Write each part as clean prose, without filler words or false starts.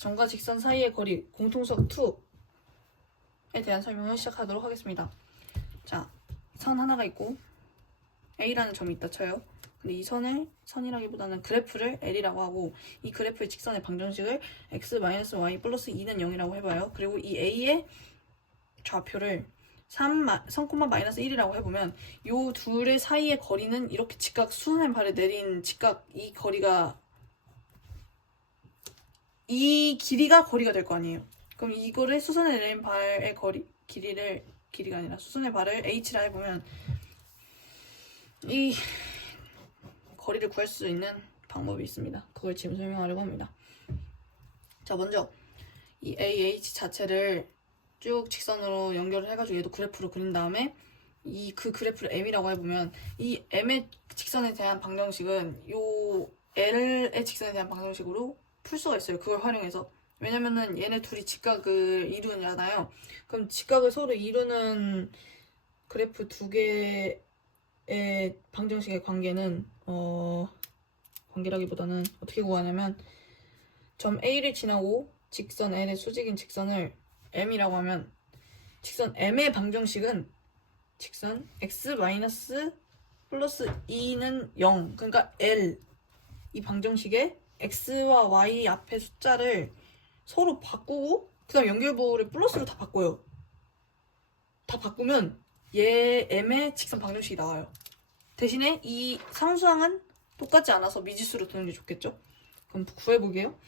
점과 직선 사이의 거리 공통석 2에 대한 설명을 시작하도록 하겠습니다. 자, 선 하나가 있고 A라는 점이 있다 쳐요. 근데 이 선이라기보다는 그래프를 L이라고 하고, 이 그래프의 직선의 방정식을 x-y 플러스 2는 0이라고 해봐요. 그리고 이 A의 좌표를 3, 마이너스 1이라고 해보면 요 둘의 사이의 거리는 이렇게 직각 수선의 발에 내린 직각 이 거리가, 이 길이가 거리가 될 거 아니에요. 그럼 이거를 수선에 내린 발의 길이가 아니라 수선의 발을 h라 해보면 이 거리를 구할 수 있는 방법이 있습니다. 그걸 지금 설명하려고 합니다. 자, 먼저 이 AH 자체를 쭉 직선으로 연결을 해가지고 얘도 그래프로 그린 다음에 그 그래프를 M이라고 해보면 이 M의 직선에 대한 방정식은 요 L의 직선에 대한 방정식으로 풀 수가 있어요. 그걸 활용해서. 왜냐면은 얘네 둘이 직각을 이루잖아요. 그럼 직각을 서로 이루는 그래프 두 개의 방정식의 관계는 관계라기보다는 어떻게 구하냐면 점 A를 지나고 직선 L의 수직인 직선을 M이라고 하면 직선 M의 방정식은 직선 X 플러스 2는 0, 그러니까 L, 이 방정식에 X와 Y 앞에 숫자를 서로 바꾸고 그 다음 연결부를 플러스로 다 바꿔요. 다 바꾸면 얘 M의 직선 방정식이 나와요. 대신에 이 상수항은 똑같지 않아서 미지수로 두는 게 좋겠죠? 그럼 구해보게요.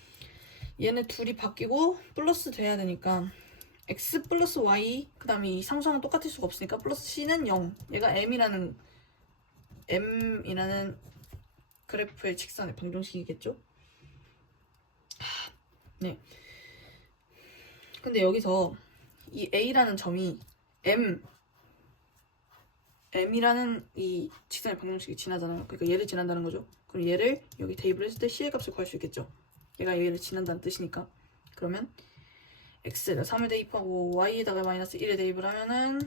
얘네 둘이 바뀌고 플러스 돼야 되니까 x 플러스 y, 그 다음에 이 상수항은 똑같을 수가 없으니까 플러스 c는 0. 얘가 m이라는 그래프의 직선의 방정식이겠죠? 네. 근데 여기서 이 a라는 점이 m이라는 이 직선의 방정식이 지나잖아요. 그러니까 얘를 지난다는 거죠. 그럼 얘를 여기 대입을 했을 때 c의 값을 구할 수 있겠죠. 얘가 얘를 지난다는 뜻이니까. 그러면 x를 3을 대입하고 y에다가 마이너스 1을 대입을 하면은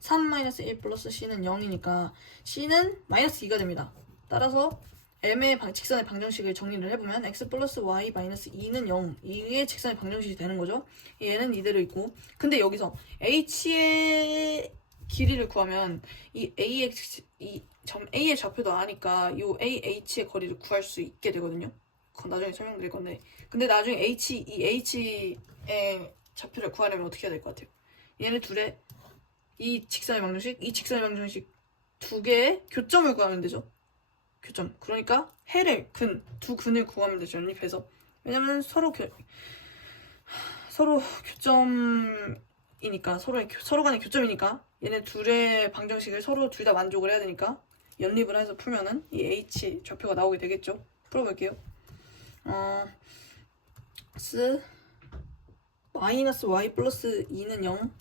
3 마이너스 1 플러스 c는 0이니까 c는 마이너스 2가 됩니다. 따라서 m의 직선의 방정식을 정리를 해보면 x 플러스 y 마이너스 2는 0, 이게 직선의 방정식이 되는 거죠. 얘는 이대로 있고, 근데 여기서 h의 길이를 구하면 이 점 A의 좌표도 아니까 이 AH의 거리를 구할 수 있게 되거든요. 그건 나중에 설명드릴 건데, 근데 나중에 이 H의 좌표를 구하려면 어떻게 해야 될 것 같아요? 얘네 둘의 이 직선의 방정식 두 개의 교점을 구하면 되죠. 교점. 그러니까 두 근을 구하면 되죠. 연립해서. 왜냐면 서로 교점이니까, 서로 간의 교점이니까 얘네 둘의 방정식을 서로 둘 다 만족을 해야 되니까 연립을 해서 풀면은 이 H 좌표가 나오게 되겠죠. 풀어볼게요. 마이너스 y 플러스 2는 0,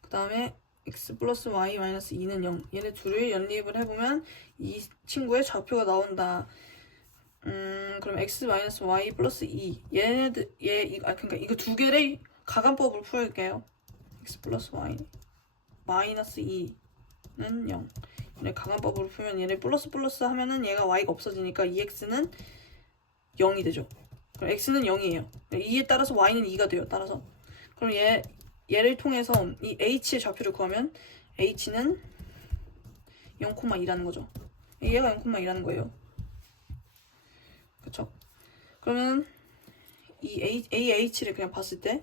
그 다음에 x 플러스 y 마이너스 2는 0. 얘네 둘을 연립을 해보면 이 친구의 좌표가 나온다. 그럼 x 마이너스 y 플러스 2. 그러니까 이거 두 개를 가간법으로 풀게요. x 플러스 y 마이너스 2는 0. 얘네 가간법으로 풀면 얘네 플러스 하면은 얘가 y가 없어지니까 2x는 0이 되죠. 그럼 x는 0이에요. 2에 따라서 y는 2가 돼요. 따라서. 그럼 얘를 통해서 이 h의 좌표를 구하면 h는 0,2라는 거죠. 얘가 0,2라는 거예요. 그쵸? 그러면 이 ah를 그냥 봤을 때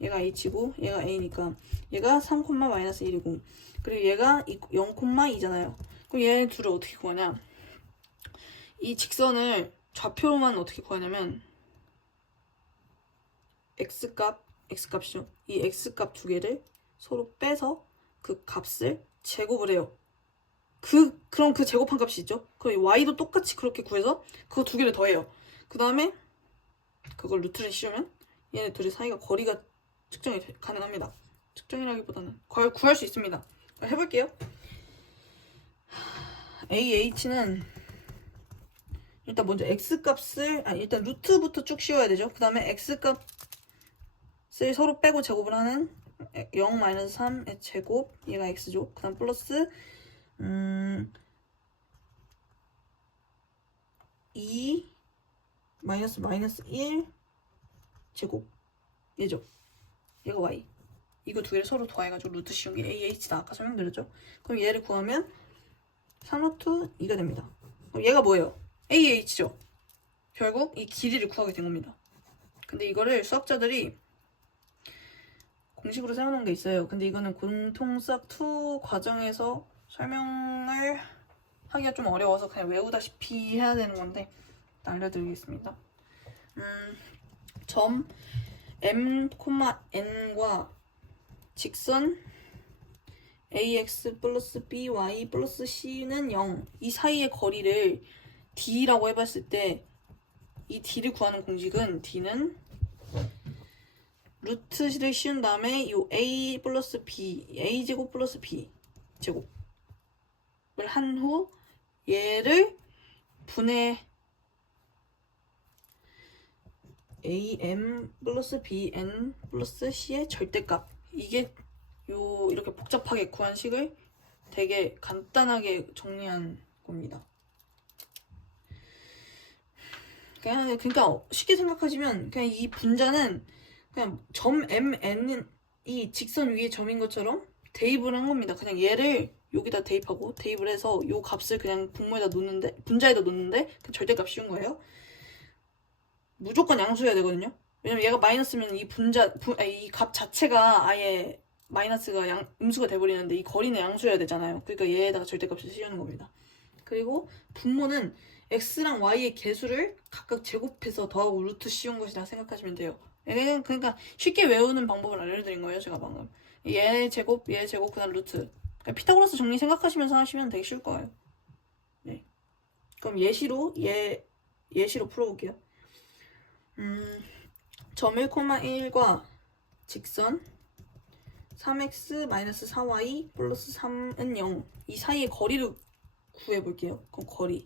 얘가 h고 얘가 a니까 얘가 3,-1이고 그리고 얘가 0,2잖아요. 그럼 얘 둘을 어떻게 구하냐? 이 직선을 좌표로만 어떻게 구하냐면 x값이죠. 이 x값 두 개를 서로 빼서 그 값을 제곱을 해요. 그럼 그 제곱한 값이 있죠? 그럼 y도 똑같이 그렇게 구해서 그거 두 개를 더해요. 그 다음에 그걸 루트를 씌우면 얘네 둘의 사이가 거리가 측정이 가능합니다. 측정이라기보다는 구할 수 있습니다. 해볼게요. AH는 일단 먼저 x값을 일단 루트부터 쭉 씌워야 되죠. 그 다음에 x값을 서로 빼고 제곱을 하는 0-3의 제곱, 얘가 x죠. 그 다음 플러스 2 마이너스 1 제곱 얘죠. 얘가 y. 이거 두 개를 서로 더해가지고 루트 씌운 게 AH다. 아까 설명드렸죠? 그럼 얘를 구하면 3루트 2가 됩니다. 그럼 얘가 뭐예요? AH죠. 결국 이 길이를 구하게 된 겁니다. 근데 이거를 수학자들이 공식으로 세워놓은 게 있어요. 근데 이거는 공통수학 2 과정에서 설명을 하기가 좀 어려워서 그냥 외우다시피 해야 되는 건데 알려드리겠습니다. 점 m, n과 직선 ax 플러스 by 플러스 c는 0. 이 사이의 거리를 d라고 해봤을 때 이 d를 구하는 공식은 d는 루트를 씌운 다음에 이 a 플러스 b, a제곱 플러스 b 제곱을 한 후 얘를 분해 am 플러스 bn 플러스 c의 절대값. 이게 이렇게 복잡하게 구한 식을 되게 간단하게 정리한 겁니다. 그러니까 쉽게 생각하시면 그냥 이 분자는 그냥 점 mn이 직선 위의 점인 것처럼 대입을 한 겁니다. 그냥 얘를 여기다 대입하고 대입을 해서 요 값을 그냥 분자에다 놓는데 그 절대값 씌운 거예요. 무조건 양수여야 되거든요. 왜냐면 얘가 마이너스면 이 이 값 자체가 아예 마이너스가 음수가 돼버리는데 이 거리는 양수여야 되잖아요. 그러니까 얘에다가 절대값을 씌우는 겁니다. 그리고 분모는 x랑 y의 개수를 각각 제곱해서 더하고 루트 씌운 것이라 생각하시면 돼요. 그러니까 쉽게 외우는 방법을 알려드린 거예요, 제가 방금. 얘 제곱, 그다음 루트. 그러니까 피타고라스 정리 생각하시면서 하시면 되게 쉬울 거예요. 네. 그럼 예시로 풀어볼게요. 점 1,1과 직선 3x-4y 플러스 3은 0. 이 사이의 거리를 구해볼게요. 그럼 거리는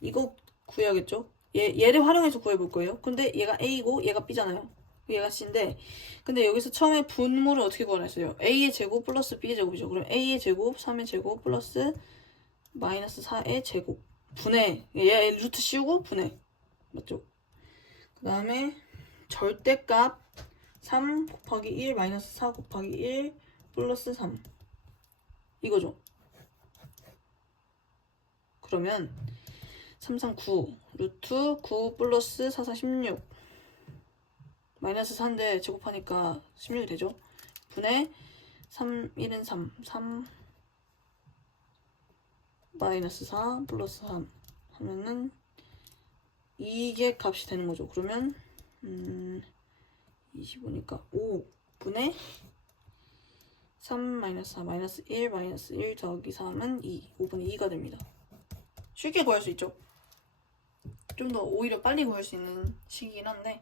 이거 구해야겠죠? 얘를 활용해서 구해볼 거예요. 근데 얘가 a고 얘가 b잖아요. 얘가 c인데 근데 여기서 처음에 분모를 어떻게 구하라 했어요? a의 제곱 플러스 b의 제곱이죠. 그럼 a의 제곱, 3의 제곱 플러스 마이너스 4의 제곱 분해. 얘 루트 씌우고 분해. 맞죠? 그 다음에 절대값 3 곱하기 1 마이너스 4 곱하기 1 플러스 3 이거죠. 그러면 3, 3, 9 루트 9 플러스 4, 4, 16 마이너스 4인데 제곱하니까 16이 되죠. 분의 3, 1은 3 3 마이너스 4 플러스 3 하면은 이게 값이 되는 거죠. 그러면 25니까 5분의 3 마이너스 4 마이너스 1 마이너스 1 더하기 3은 2 5분의 2가 됩니다. 쉽게 구할 수 있죠. 좀 더 오히려 빨리 구할 수 있는 식이긴 한데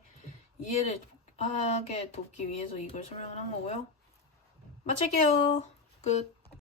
이해를 하게 돕기 위해서 이걸 설명을 한 거고요. 마칠게요. 끝.